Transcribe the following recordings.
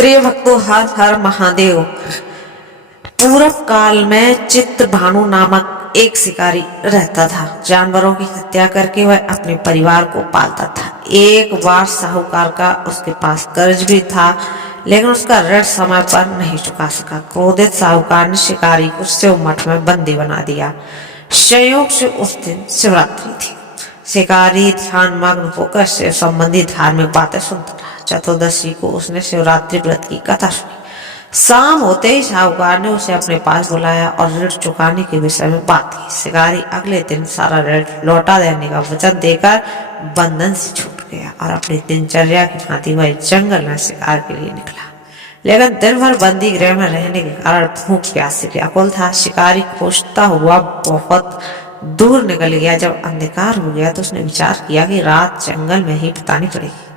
प्रिय भक्तों, हर हर महादेव। पूर्व काल में चित्रभानु नामक एक शिकारी रहता था। जानवरों की हत्या करके वह अपने परिवार को पालता था। एक बार साहूकार का उसके पास कर्ज भी था, लेकिन उसका ऋण समय पर नहीं चुका सका। क्रोधित साहूकार ने शिकारी को शिव मठ में बंदी बना दिया। संयोग से उस दिन शिवरात्रि थी। शिकारी ध्यान मग्न होकर शिव संबंधी धार्मिक बातें सुनता रहा। चतुर्दशी को उसने शिवरात्रि व्रत की कथा सुनी। शाम होते ही साहूकार ने उसे अपने पास बुलाया और ऋण चुकाने के विषय में बात की। शिकारी अगले दिन सारा ऋण लौटा देने का वचन देकर बंधन से छूट गया और अपनी दिनचर्या की भांति वह जंगल में शिकार के लिए निकला। लेकिन दिन भर बंदी गृह में रहने के कारण भूख प्यास से व्याकुल था। शिकारी खोजता हुआ बहुत दूर निकल गया। जब अंधकार हो गया तो उसने विचार किया कि रात जंगल में ही बितानी पड़ेगी।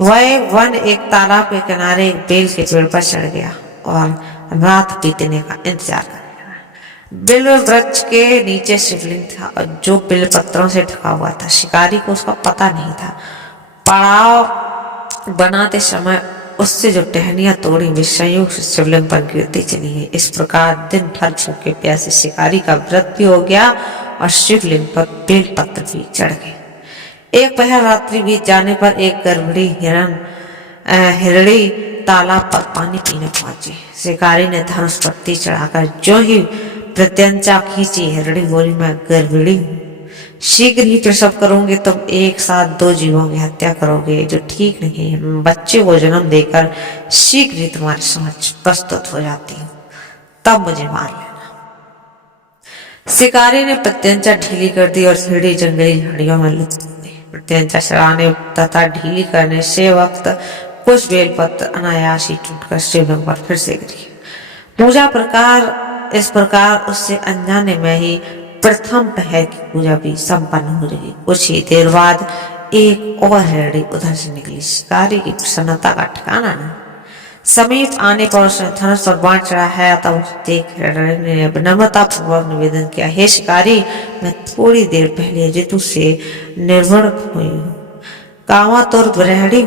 वह एक तालाब के किनारे एक बेल के पेड़ पर चढ़ गया और रात बीतने का इंतजार करने लगा। बेल वृक्ष के नीचे शिवलिंग था और जो बेल पत्रों से ढका हुआ था। शिकारी को उसका पता नहीं था। पड़ाव बनाते समय उससे जो टहनियां तोड़ी वे संयोग से शिवलिंग पर गिरती चली गई। इस प्रकार दिन भर भूखे प्यासे शिकारी का व्रत भी हो गया और शिवलिंग पर बेल पत्र भी चढ़ गए। एक पहर रात्रि बीत जाने पर एक गर्भवती हिरणी तालाब पर पानी पीने पहुंची। शिकारी ने धनुष पत्ती चढ़ाकर जो ही प्रत्यंचा खींची। हिरणी बोली, मैं गर्भिणी हूँ, शीघ्र ही प्रसव करूंगी। तुम एक साथ दो जीवों की हत्या करोगे, जो ठीक नहीं है। बच्चे को जन्म देकर शीघ्र ही तुम्हारे समझ प्रस्तुत हो जाती हूँ, तब मुझे मार लेना। शिकारी ने प्रत्यंचा ढीली कर दी और हिरणी जंगली झाड़ियों में लुक गई। प्रत्यंचा चढ़ाने तथा ढीली करने से वक्त कुछ बेलपत्र अनायास ही टूटकर शिवलिंग पर फिर से गिरी। इस प्रकार उससे अनजाने में ही प्रथम पहर की पूजा भी संपन्न हो गई। कुछ ही देर बाद एक और हिरणी उधर से निकली। शिकारी की प्रसन्नता का ठिकाना नहीं। समीप आने पर उसने धनुष और बाण चढ़ाया। तब उसे देख हिरणी ने विनम्रता पूर्वक निवेदन किया, हे शिकारी, मैं थोड़ी देर पहले ऋतु से निर्वर्ण हुई हूँ, कामातुर गृहिणी,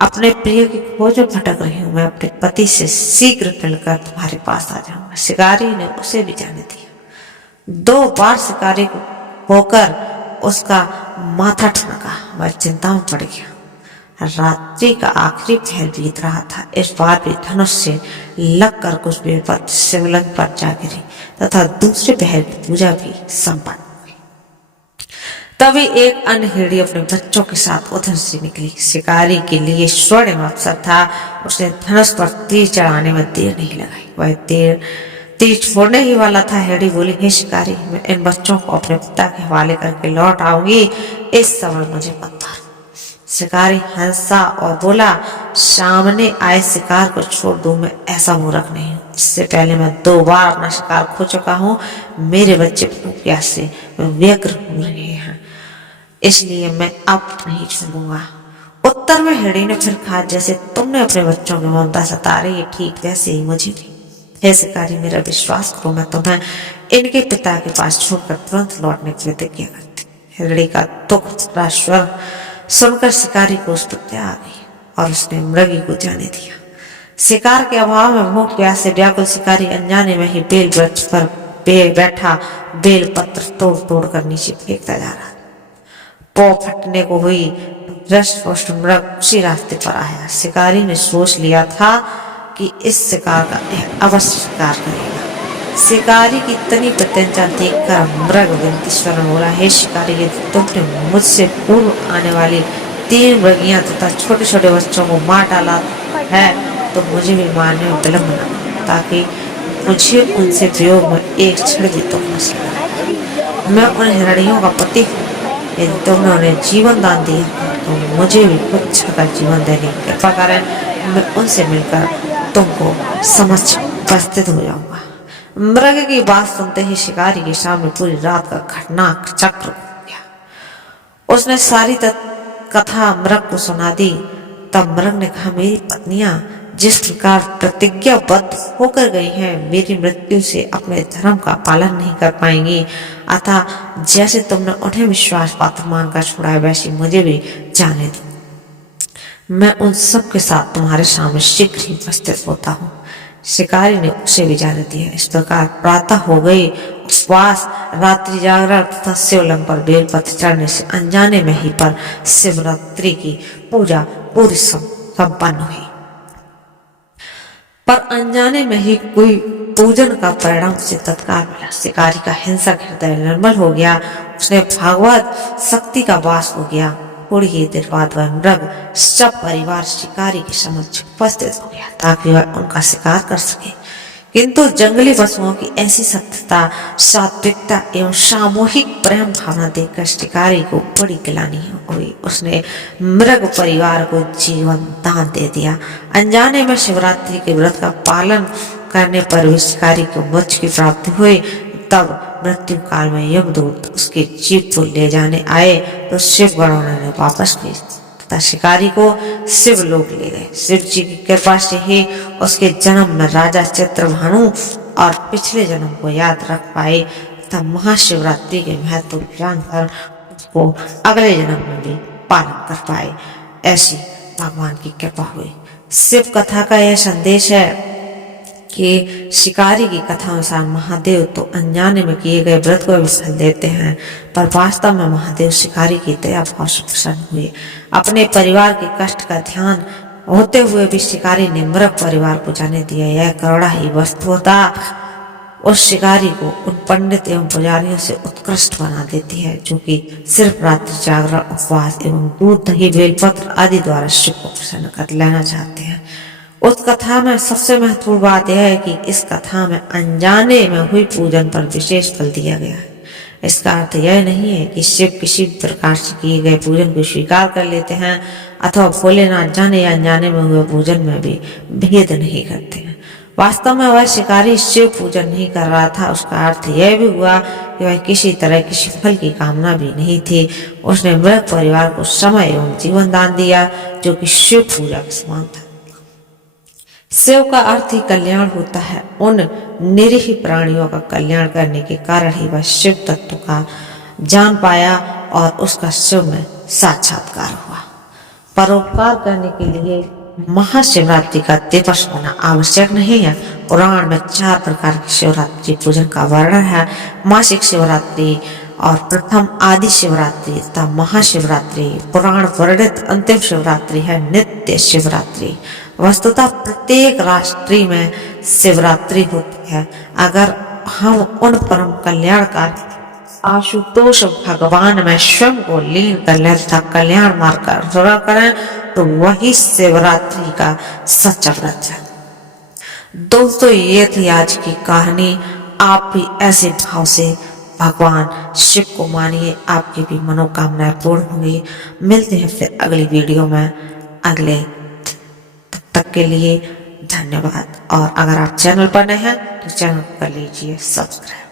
अपने प्रिय की खोज में भटक रही हूँ। मैं अपने पति से शीघ्र मिलकर तुम्हारे पास आ जाऊंगा। शिकारी ने उसे भी जाने दिया। 2 बार शिकारी होकर उसका माथा ठनका। वह चिंता में पड़ गया। रात्रि का आखिरी पहर बीत रहा था। इस बार भी धनुष से लगकर कुछ बेलपत्र शिवलिंग पर जा गिरी तथा दूसरे पहर की पूजा भी संपन्न हुई। तभी एक अन्य हिरणी अपने बच्चों के साथ उधर से निकली। शिकारी के लिए स्वर्णिम अवसर था। उसने धनुष पर तीर चढ़ाने में देर नहीं लगाई। वह तीर छोड़ने ही वाला था। हिरणी बोली, हे शिकारी, मैं इन बच्चों को अपने पिता के हवाले करके लौट आऊंगी, इस समय मुझे मत मार। शिकारी हंसा और बोला, सामने आए शिकार को छोड़ दूं, मैं ऐसा मूर्ख नहीं हूँ। इससे पहले मैं 2 बार अपना शिकार खो चुका हूँ। मेरे बच्चे भूख प्यास से व्यग्र हो रहे हैं, इसलिए मैं अब नहीं छोड़ूंगा। उत्तर में हिरणी ने फिर कहा, जैसे तुमने अपने बच्चों की ममता सतारी है, ठीक वैसे ही मुझे भी। हे शिकारी, मेरा विश्वास करो, मैं तुम्हें इनके पिता के पास छोड़कर तुरंत लौटने की प्रतिज्ञा करती। हिरणी का दुख भरा स्वर सुनकर शिकारी को उस पर दया आ गई और उसने मृगी को जाने दिया। शिकार के अभाव में भूख प्यास से व्याकुल शिकारी अनजाने में ही बेल वृक्ष पर बैठा बेल पत्र तोड़ तोड़ कर नीचे फेंकता जा रहा। पौ फटने को हुई। दृष्ट पुष्ट मृग उसी रास्ते पर आया। शिकारी ने सोच लिया था कि इस शिकार का अवश्य शिकार करेगा। शिकारी की इतनी प्रत्यंचा देखकर मृग विनती स्वर में बोला, हे शिकारी, यदि तुमने मुझसे पूर्व आने वाली 3 मृगियां तथा छोटे छोटे बच्चों को मार डाला है तो मुझे भी मारने में विलम्ब न करो, ताकि मुझे उनसे वियोग में एक क्षण भी दुख न सके। मैं उन हिरणियों का पति हूँ। यदि तुमने उन्हें जीवन दान दिया तो मुझे भी कुछ का जीवन देने की कृपा करें। मैं उनसे मिलकर तुमको समक्ष उपस्थित हो जाऊंगा। मृग की बात सुनते ही शिकारी के सामने पूरी रात का घटना चक्र हो गया। उसने सारी कथा मृग को सुना दी। तब मृग ने कहा, मेरी पत्नियां जिस प्रकार प्रतिज्ञाबद्ध होकर गई हैं, मेरी मृत्यु से अपने धर्म का पालन नहीं कर पाएंगी। अतः जैसे तुमने उन्हें विश्वास पात्र मानकर छोड़ा है, वैसे मुझे भी जाने दो। मैं उन सब के साथ तुम्हारे सामने शीघ्र ही उपस्थित होता हूँ। शिकारी ने उसे भी इजाजत दिया। इस प्रकार प्रातः हो गई। उपवास, रात्रि जागरण तथा शिवलिंग पर बेलपत्र चढ़ने से अनजाने में ही पर शिवरात्रि की पूजा पूरी संपन्न हुई। पर अनजाने में ही कोई पूजन का परिणाम उसे तत्काल मिला। शिकारी का हिंसक हृदय निर्मल हो गया, उसने भगवत शक्ति का वास हो गया। थोड़ी ही देर बाद वह मृग सब परिवार शिकारी के समक्ष उपस्थित हो गया ताकि वह उनका शिकार कर सके। किंतु जंगली पशुओं की ऐसी सत्यता, सात्विकता एवं सामूहिक प्रेम भावना देखकर शिकारी को बड़ी गिलानी हुई। उसने मृग परिवार को जीवन दान दे दिया। अनजाने में शिवरात्रि के व्रत का पालन करने पर भी शिकारी को मोक्ष की प्राप्ति हुई। तब मृत्यु काल में यमदूत उसके जीव को ले जाने आए तो शिव गणों ने वापस भेज तथा शिकारी को शिवलोक ले गए। शिव जी की कृपा से ही उसके जन्म में राजा चित्रभानु और पिछले जन्म को याद रख पाए तथा महाशिवरात्रि के महत्व को जानकर उसको अगले जन्म में भी पालन कर पाए। ऐसी भगवान की कृपा हुई। शिव कथा का यह संदेश है कि शिकारी की कथा अनुसार महादेव तो अनजाने में किए गए व्रत को विफल देते हैं, पर वास्तव में महादेव शिकारी की दया भाव से प्रसन्न हुए। अपने परिवार के कष्ट का ध्यान होते हुए भी शिकारी ने मृग परिवार को जाने दिया। यह करुणा ही वस्तुतः उस शिकारी को उन पंडित एवं पुजारियों से उत्कृष्ट बना देती है जो कि सिर्फ रात्रि जागरण, उपवास एवं दूध, दही, बेलपत्र आदि द्वारा शिव को प्रसन्न कर लेना चाहते हैं। उस कथा में सबसे महत्वपूर्ण बात यह है कि इस कथा में अनजाने में हुई पूजन पर विशेष बल दिया गया है। इसका अर्थ यह नहीं है कि शिव किसी प्रकार से किए गए पूजन को स्वीकार कर लेते हैं अथवा भोलेनाथ जाने या अनजाने में हुए पूजन में भी भेद नहीं करते हैं। वास्तव में वह शिकारी शिव पूजन नहीं कर रहा था। उसका अर्थ यह भी हुआ कि वह किसी तरह किसी फल की कामना भी नहीं थी। उसने मृग परिवार को समय एवं जीवन दान दिया जो कि शिव पूजा के समान था। शिव का अर्थ ही कल्याण होता है। उन निरीह प्राणियों का कल्याण करने के कारण ही वह शिव तत्व का जान पाया और उसका शिव में साक्षात्कार हुआ। परोपकार करने के लिए महाशिवरात्रि का दिवस होना आवश्यक नहीं है। पुराण में 4 प्रकार की शिवरात्रि पूजन का वर्णन है। मासिक शिवरात्रि और प्रथम आदि शिवरात्रि तथा महाशिवरात्रि। पुराण वर्णित अंतिम शिवरात्रि है नित्य शिवरात्रि। वस्तुतः प्रत्येक रात्रि में शिवरात्रि होती है। अगर हम उन परम कल्याणकारी आशुतोष भगवान में स्वयं को लीन कर ले तथा कल्याण मार्ग का अनुसरण करें तो वही शिवरात्रि का सच्चा व्रत है। दोस्तों, ये थी आज की कहानी। आप भी ऐसे भाव से भगवान शिव को मानिए, आपकी भी मनोकामनाएं पूर्ण होंगी। मिलते हैं फिर अगली वीडियो में। अगले तक के लिए धन्यवाद। और अगर आप चैनल पर नए हैं तो चैनल को कर लीजिए सब्सक्राइब।